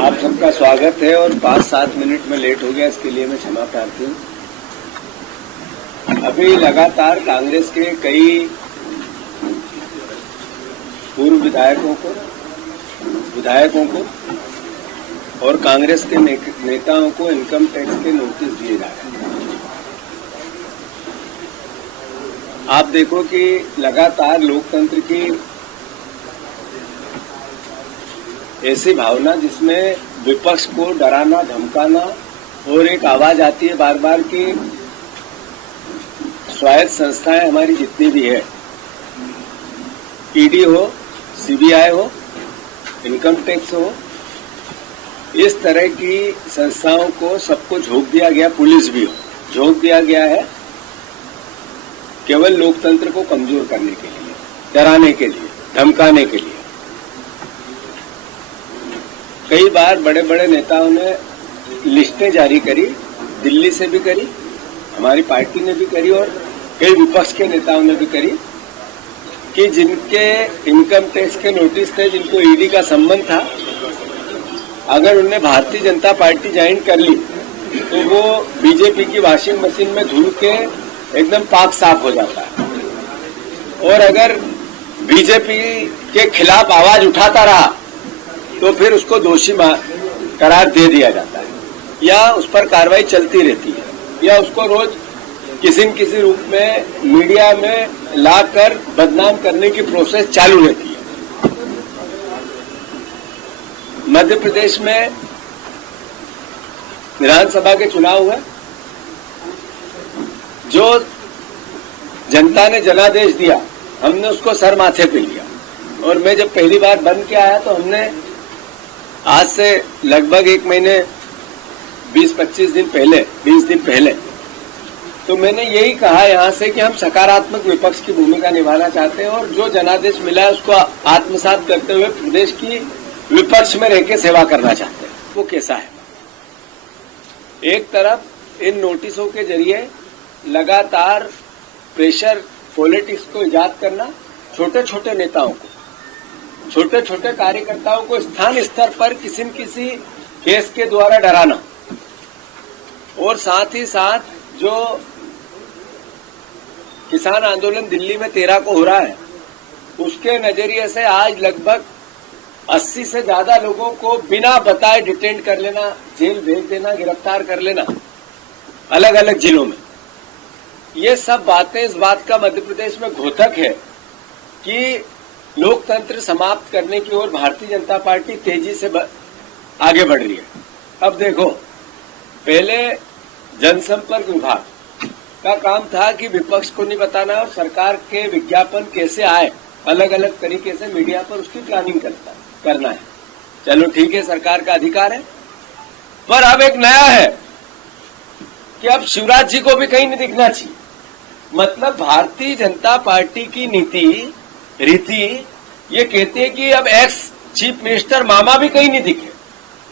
आप सबका स्वागत है और 5-7 मिनट में लेट हो गया, इसके लिए मैं क्षमा प्रार्थी हूँ। अभी लगातार कांग्रेस के कई पूर्व विधायकों को और कांग्रेस के नेताओं को इनकम टैक्स के नोटिस दिए जा रहे हैं। आप देखो कि लगातार लोकतंत्र की ऐसी भावना जिसमें विपक्ष को डराना, धमकाना और एक आवाज आती है बार बार कि स्वायत्त संस्थाएं हमारी जितनी भी है, ईडी हो, सीबीआई हो, इनकम टैक्स हो, इस तरह की संस्थाओं को सबको झोंक दिया गया, पुलिस भी हो, झोंक दिया गया है केवल लोकतंत्र को कमजोर करने के लिए, डराने के लिए, धमकाने के लिए। कई बार बड़े बड़े नेताओं ने लिस्टें जारी करी, दिल्ली से भी करी, हमारी पार्टी ने भी करी और कई विपक्ष के नेताओं ने भी करी कि जिनके इनकम टैक्स के नोटिस थे, जिनको ईडी का संबंध था, अगर उनने भारतीय जनता पार्टी ज्वाइन कर ली तो वो बीजेपी की वॉशिंग मशीन में धुल के एकदम पाक साफ हो जाता है। और अगर बीजेपी के खिलाफ आवाज उठाता रहा तो फिर उसको दोषी करार दे दिया जाता है या उस पर कार्रवाई चलती रहती है या उसको रोज किसी न किसी रूप में मीडिया में लाकर बदनाम करने की प्रोसेस चालू रहती है। मध्य प्रदेश में विधानसभा के चुनाव हुए, जो जनता ने जनादेश दिया हमने उसको सर माथे पे लिया। और मैं जब पहली बार बन के आया तो हमने आज से लगभग 1 महीने 20-25 दिन पहले, 20 दिन पहले, तो मैंने यही कहा यहां से कि हम सकारात्मक विपक्ष की भूमिका निभाना चाहते हैं और जो जनादेश मिला है उसको आत्मसात करते हुए प्रदेश की विपक्ष में रह के सेवा करना चाहते हैं। वो कैसा है? एक तरफ इन नोटिसों के जरिए लगातार प्रेशर पॉलिटिक्स को इजाद करना, छोटे छोटे नेताओं को, छोटे छोटे कार्यकर्ताओं को स्थान स्तर पर किसी न किसी केस के द्वारा डराना, और साथ ही साथ जो किसान आंदोलन दिल्ली में 13 को हो रहा है उसके नजरिए से आज लगभग 80 से ज्यादा लोगों को बिना बताए डिटेन कर लेना, जेल भेज देना, गिरफ्तार कर लेना अलग अलग जिलों में। ये सब बातें इस बात का मध्य प्रदेश में घोतक है कि लोकतंत्र समाप्त करने की ओर भारतीय जनता पार्टी तेजी से आगे बढ़ रही है। अब देखो, पहले जनसंपर्क विभाग का काम था कि विपक्ष को नहीं बताना और सरकार के विज्ञापन कैसे आए अलग अलग तरीके से मीडिया पर उसकी प्लानिंग करना है। चलो ठीक है, सरकार का अधिकार है, पर अब एक नया है कि अब शिवराज जी को भी कहीं नहीं दिखना चाहिए। मतलब भारतीय जनता पार्टी की रीति ये कहती है कि अब एक्स चीफ मिनिस्टर मामा भी कहीं नहीं दिखे।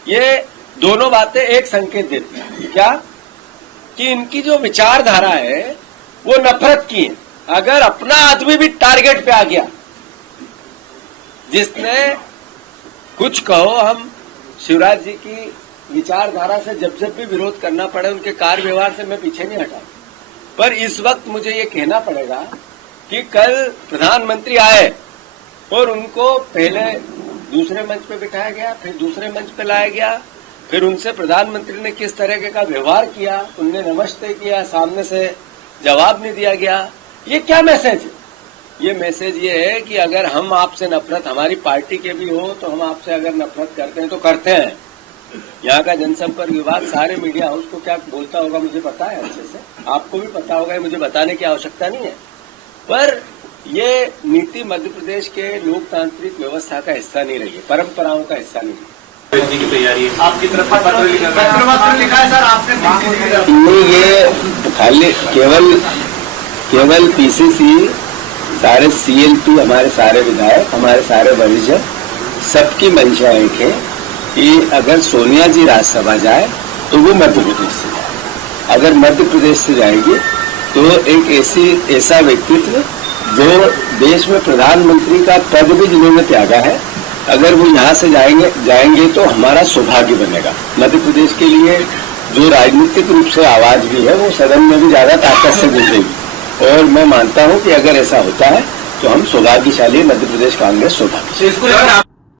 ये दोनों बातें एक संकेत देती हैं, क्या? कि इनकी जो विचारधारा है वो नफरत की है। अगर अपना आदमी भी टारगेट पे आ गया, जिसने कुछ कहो, हम शिवराज जी की विचारधारा से जब भी विरोध करना पड़े उनके कार्य व्यवहार से मैं पीछे नहीं हटा, पर इस वक्त मुझे ये कहना पड़ेगा कि कल प्रधानमंत्री आए और उनको पहले दूसरे मंच पे बिठाया गया, फिर दूसरे मंच पे लाया गया, फिर उनसे प्रधानमंत्री ने किस तरह का व्यवहार किया, उनने नमस्ते किया, सामने से जवाब नहीं दिया गया। ये क्या मैसेज है? ये मैसेज ये है कि अगर हम आपसे नफरत, हमारी पार्टी के भी हो, तो हम आपसे अगर नफरत करते हैं तो करते हैं। यहाँ का जनसंपर्क विभाग सारे मीडिया हाउस को क्या बोलता होगा मुझे पता है अच्छे से, आपको भी पता होगा, मुझे बताने की आवश्यकता नहीं है। पर ये नीति मध्य प्रदेश के लोकतांत्रिक व्यवस्था का हिस्सा नहीं रही है, परंपराओं का हिस्सा नहीं है। की तैयारी है आपकी तरफ पत्र लिखा है सर आपने? नहीं, ये खाली केवल पीसीसी, सारे सीएलपी, हमारे सारे विधायक, हमारे सारे वरिष्ठ, सबकी मंशा एक है कि अगर सोनिया जी राज्यसभा जाए तो वो मध्य प्रदेश से जाए। अगर मध्य प्रदेश से जाएगी तो एक ऐसा व्यक्तित्व जो देश में प्रधानमंत्री का पद भी जिन्होंने त्यागा है, अगर वो यहाँ से जाएंगे तो हमारा सौभाग्य बनेगा। मध्य प्रदेश के लिए जो राजनीतिक रूप से आवाज भी है वो सदन में भी ज्यादा ताकत से गूंजेगी और मैं मानता हूं कि अगर ऐसा होता है तो हम सौभाग्यशाली, मध्य प्रदेश कांग्रेस सौभाग्यशाली।